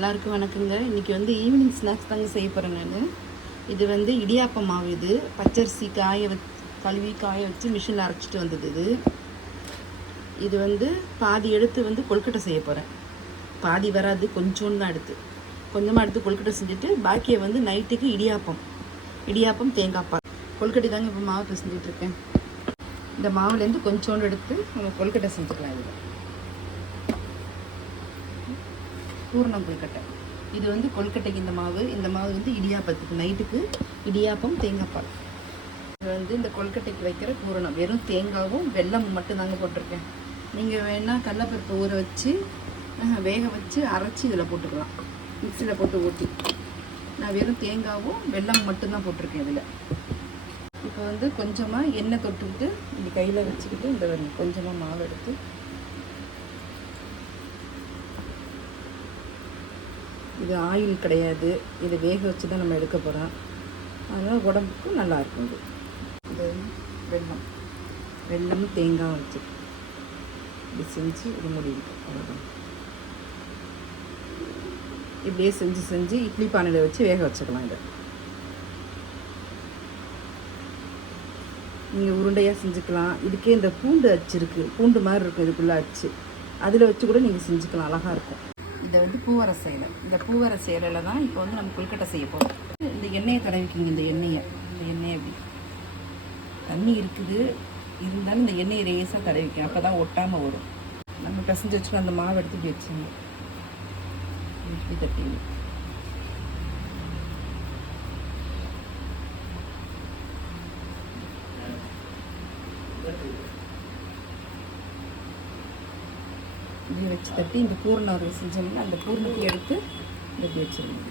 எல்லாருக்கும் வணக்கங்க. இன்றைக்கி வந்து ஈவினிங் ஸ்நாக்ஸ் தாங்க செய்ய போகிறேன் நான். இது வந்து இடியாப்பம் மாவு. இது பச்சரிசி கழுவி காய வச்சு மிஷினில் அரைச்சிட்டு வந்தது. இது வந்து பாதி எடுத்து வந்து கொழுக்கட்டை செய்ய போகிறேன். பாதி வராது, கொஞ்சோன்னு தான் கொஞ்சமாக எடுத்து கொழுக்கட்டை செஞ்சுட்டு பாக்கியை வந்து நைட்டுக்கு இடியாப்பம் தேங்காய் பால் கொழுக்கட்டை தாங்க இப்போ மாவு பிசைஞ்சிட்ருக்கேன். இந்த மாவுலேருந்து கொஞ்சோண்டு எடுத்து நம்ம கொழுக்கட்டை செஞ்சுக்கலாம். இது பூரணம் கொழுக்கட்டை. இது வந்து கொழுக்கட்டைக்கு இந்த மாவு வந்து இடியாப்பத்துக்கு நைட்டுக்கு இடியாப்பம் தேங்காய் பால். இது வந்து இந்த கொழுக்கட்டைக்கு வைக்கிற பூரணம். வெறும் தேங்காவும் வெல்லமும் மட்டும்தாங்க போட்டிருக்கேன். நீங்கள் வேணால் கடலைப்பருப்பு ஊற வச்சு வேக வச்சு அரைச்சி இதில் போட்டுக்கலாம், மிக்சியில் போட்டு ஊற்றி. நான் வெறும் தேங்காவும் வெல்லம் மட்டும்தான் போட்டிருக்கேன் இதில். இப்போ வந்து கொஞ்சமாக எண்ணெய் தொட்டுக்கிட்டு இப்படி கையில் வச்சுக்கிட்டு இந்த கொஞ்சமாக மாவு எடுத்து இது ஆயில் கிடையாது, இது வேக வச்சு தான் நம்ம எடுக்க போகிறோம். அதனால் உடம்புக்கும் நல்லாயிருக்கும். இது வெல்லம் தேங்காய் வச்சு இப்படி செஞ்சு இது முடியும். அவ்வளோதான். இப்படியே செஞ்சு இட்லி பானையில் வச்சு வேக வச்சுக்கலாம். இதை நீங்கள் உருண்டையாக செஞ்சுக்கலாம். இதுக்கே இந்த பூண்டு அச்சு இருக்குது, பூண்டு மாதிரி இருக்கும் இதுக்குள்ளே அச்சு, அதில் வச்சு கூட நீங்கள் செஞ்சுக்கலாம், அழகாக இருக்கும். இதை வந்து பூவரச இலை. இந்த பூவரச இலையில் தான் இப்போ வந்து நம்ம கொழுக்கட்டை செய்ய போகிறோம். இந்த எண்ணெயை தடவிக்கிங்க. இந்த எண்ணெயை அப்படி தண்ணி இருக்குது இருந்தாலும் இந்த எண்ணெயை ரேஸாக தடவிக்கும், அப்போ தான் ஒட்டாமல் வரும். நம்ம பிசைஞ்சு வச்சுக்கணும். அந்த மாவு எடுத்து இப்படி வச்சுங்க, இப்படி தட்டிங்க. இப்படி வச்சு தட்டி இந்த பூரணம் ஒரு செஞ்சோம்னா அந்த பூரணத்தை எடுத்து இப்படி வச்சுருங்க.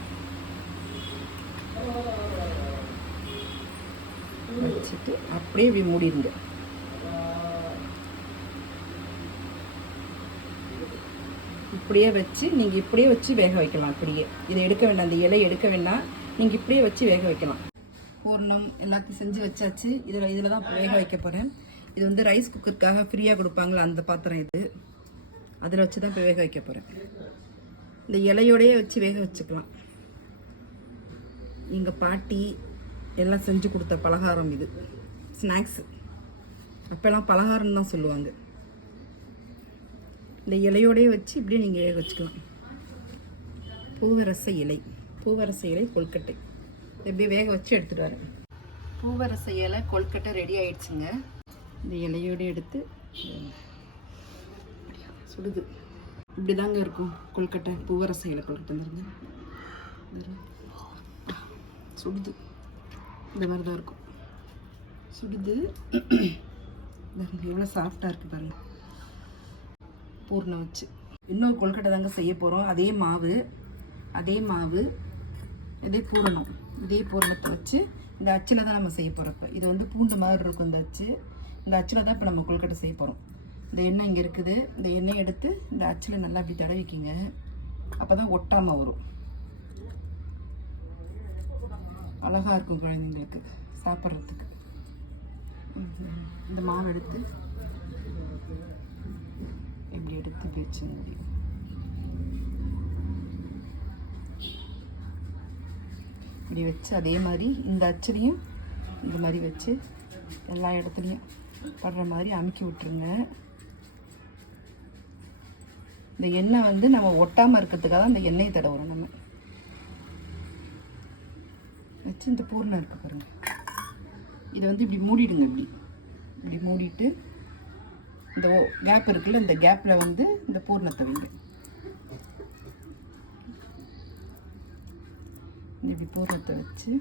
வச்சுட்டு அப்படியே இப்படி மூடிடுங்க. இப்படியே வச்சு நீங்கள் இப்படியே வச்சு வேக வைக்கலாம். அப்படியே இதை எடுக்க வேண்டாம், அந்த இலையை எடுக்க வேண்டாம், நீங்கள் இப்படியே வச்சு வேக வைக்கலாம். பூரணம் எல்லாத்தையும் செஞ்சு வச்சாச்சு. இதில் தான் வேக வைக்க போகிறேன். இது வந்து ரைஸ் குக்கருக்காக ஃப்ரீயாக கொடுப்பாங்களே அந்த பாத்திரம் இது, அதில் வச்சு தான் இப்போ வேக வைக்க போகிறேன். இந்த இலையோடையே வச்சு வேக வச்சுக்கலாம். எங்கள் பாட்டி எல்லாம் செஞ்சு கொடுத்த பலகாரம் இது, ஸ்நாக்ஸு. அப்போல்லாம் பலகாரம் தான் சொல்லுவாங்க. இந்த இலையோடையே வச்சு இப்படியே நீங்கள் வேக வச்சுக்கலாம். பூவரச இலை கொழுக்கட்டை எப்படியே வேக வச்சு எடுத்துகிட்டு வரேன். பூவரச இலை கொழுக்கட்டை ரெடி ஆயிடுச்சுங்க. இந்த இலையோடு எடுத்து சுடுது. இப்படி தாங்க இருக்கும் கொழுக்கட்டை, பூவரச இலை கொழுக்கட்டை. சுடுது, இந்த மாதிரி தான் இருக்கும். சுடுது. எவ்வளோ சாஃப்டாக இருக்குது பாருங்க. பூர்ணம் வச்சு இன்னொரு கொழுக்கட்டை தாங்க செய்ய போகிறோம். அதே மாவு இதே பூரணம், இதே பூரணத்தை வச்சு இந்த அச்சில் தான் நம்ம செய்ய போகிறப்ப. இது வந்து பூண்டு மாதிரி இருக்கும் இந்த அச்சு. இந்த அச்சில் தான் இப்போ நம்ம கொழுக்கட்டை செய்ய போகிறோம். இந்த எண்ணெய் இங்கே இருக்குது. இந்த எண்ணெய் எடுத்து இந்த அச்சில் நல்லா அப்படி தடவிக்கிங்க, அப்போ தான் ஒட்டாமல் வரும். அழகாக இருக்கும் குழந்தைங்களுக்கு சாப்பிட்றதுக்கு. இந்த மாவு எடுத்து இப்படி எடுத்து இப்படி வச்சு முடியும். இப்படி வச்சு அதே மாதிரி இந்த அச்சிலையும் இந்த மாதிரி வச்சு எல்லா இடத்துலையும் படுற மாதிரி அமுக்கி விட்டுருங்க. இந்த எண்ணெய் வந்து நம்ம ஒட்டாமல் இருக்கிறதுக்காக தான் இந்த எண்ணெயை தடவுறோம். நம்ம வச்சு இந்த பூரணம் இருக்குது பாருங்கள், இதை வந்து இப்படி மூடிடுங்க. இப்படி மூடிட்டு இந்த கேப் இருக்குல்ல, இந்த கேப்பில் வந்து இந்த பூரணத்தை வைங்க. இப்படி பூரணத்தை வச்சு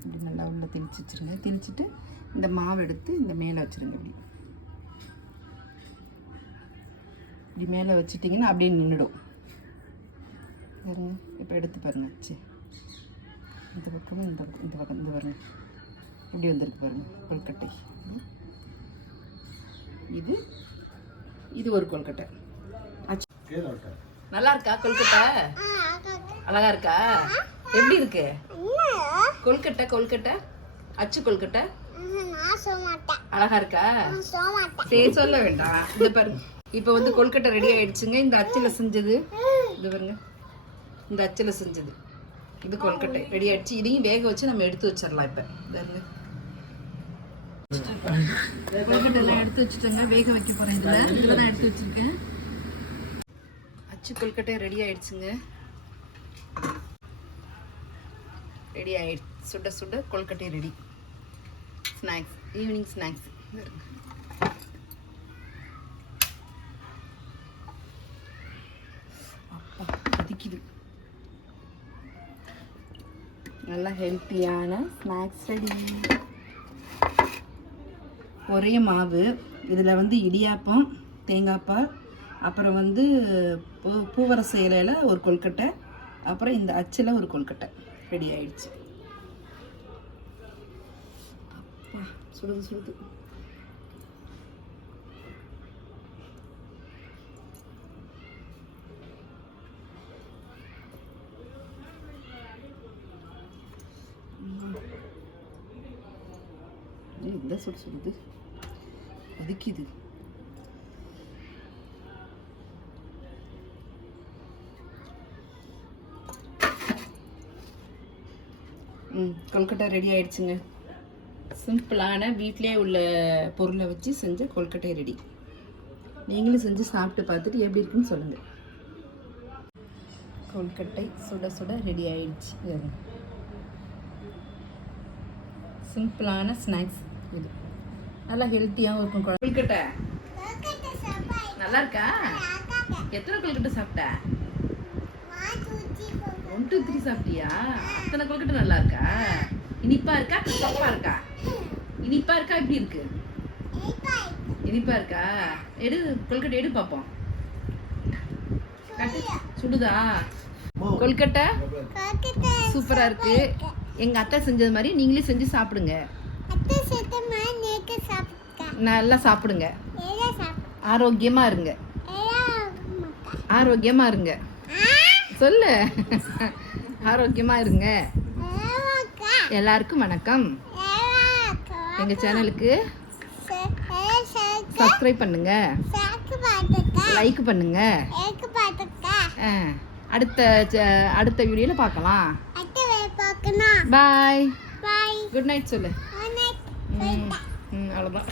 இப்படி நல்லா உள்ள திணிச்சு வச்சுருங்க. திணிச்சிட்டு இந்த மாவு எடுத்து இந்த மேலே வச்சுருங்க. இப்படி மேலே வச்சுட்டிங்கன்னா அப்படியே நின்றுடும் பாருங்க. இப்போ எடுத்து பாருங்க, ஆச்சு. இந்த பக்கமும் இந்த பக்கம் இந்த பாருங்க, இப்படி வந்திருக்கு பாருங்க கொழுக்கட்டை. இது ஒரு கொழுக்கட்டை. நல்லா இருக்கா கொழுக்கட்டை? அழகா இருக்கா? எப்படி இருக்கு கொழுக்கட்டை? அச்சு கொழுக்கட்டை அழகா இருக்கா? சரி, சொல்ல வேண்டாம். இந்த பாருங்க, இப்போ வந்து கொல்கட்டை ரெடி ஆயிடுச்சுங்க. இந்த அச்சில் செஞ்சது இது பாருங்க, இந்த அச்சில் செஞ்சது இது கொல்கட்டை ரெடி ஆயிடுச்சு. இதையும் வேக வச்சு நம்ம எடுத்து வச்சிடலாம். இப்போ பாருங்க கொல்கட்டை எல்லாம் எடுத்து வச்சுட்டேங்க. வேக வைக்க போகிறேன். இதில் தான் எடுத்து வச்சுருக்கேன். அச்சு கொல்கட்டை ரெடி ஆயிடுச்சுங்க. ரெடி ஆயிடுச்சு. சுட சுட கொல்கட்டை ரெடி. Snacks, evening snacks. அப்பா கொதிக்குது. நல்லா ஹெல்த்தியான ஸ்நாக்ஸ் ரெடி. ஒரே மாவு. இதில் வந்து இடியாப்பம், தேங்காய் பால், அப்புறம் வந்து பூவரச இலையில் ஒரு கொல்கட்டை, அப்புறம் இந்த அச்சில் ஒரு கொல்கட்டை ரெடி ஆயிடுச்சு. அப்பா சுடுது சுடுது. இந்த சுடு சுடுது கொதிக்குது. கொல்கட்டை ரெடி ஆயிடுச்சுங்க. சிம்பிளான வீட்டிலே உள்ள பொருளை வச்சு செஞ்ச கொல்கட்டை ரெடி. நீங்களும் செஞ்சு சாப்பிட்டு பார்த்துட்டு எப்படி இருக்குன்னு சொல்லுங்கள். கொல்கட்டை சுட சுட ரெடி ஆயிடுச்சு. சிம்பிளான ஸ்நாக்ஸ் இது. நல்லா ஹெல்த்தியாகவும் இருக்கும். கொல்கட்டை நல்லா இருக்கா? எத்தனை கொல்கட்டை சாப்பிட்ட? 1 2 3 சாப்பிட்டியா? அத்தனை கொல்கட்டை நல்லா இருக்கா? இனிப்பா இருக்கா கசப்பா இருக்கா? இனிப்பா இருக்கா? எப்படி இருக்கு? இனிப்பா இருக்கா? எடு கொல்கட்டை எடு பாப்போம். சுடுதா? கொல்கட்டை சூப்பரா இருக்கு. எங்க அத்தை செஞ்சது மாதிரி நீங்களே செஞ்சு சாப்பிடுங்க. நல்லா சாப்பிடுங்க. ஆரோக்கியமா இருங்க. ஆரோக்கியமா இருங்க. சொல்லு. ஆரோக்கியமா இருங்க. எல்லாருக்கும் வணக்கம். எங்க சேனலுக்கு சப்ஸ்கிரைப் பண்ணுங்க, லைக் பண்ணுங்க. அடுத்த வீடியோல பார்க்கலாம். பாய். குட் நைட் சொல்லு. அவ்வளோதான்.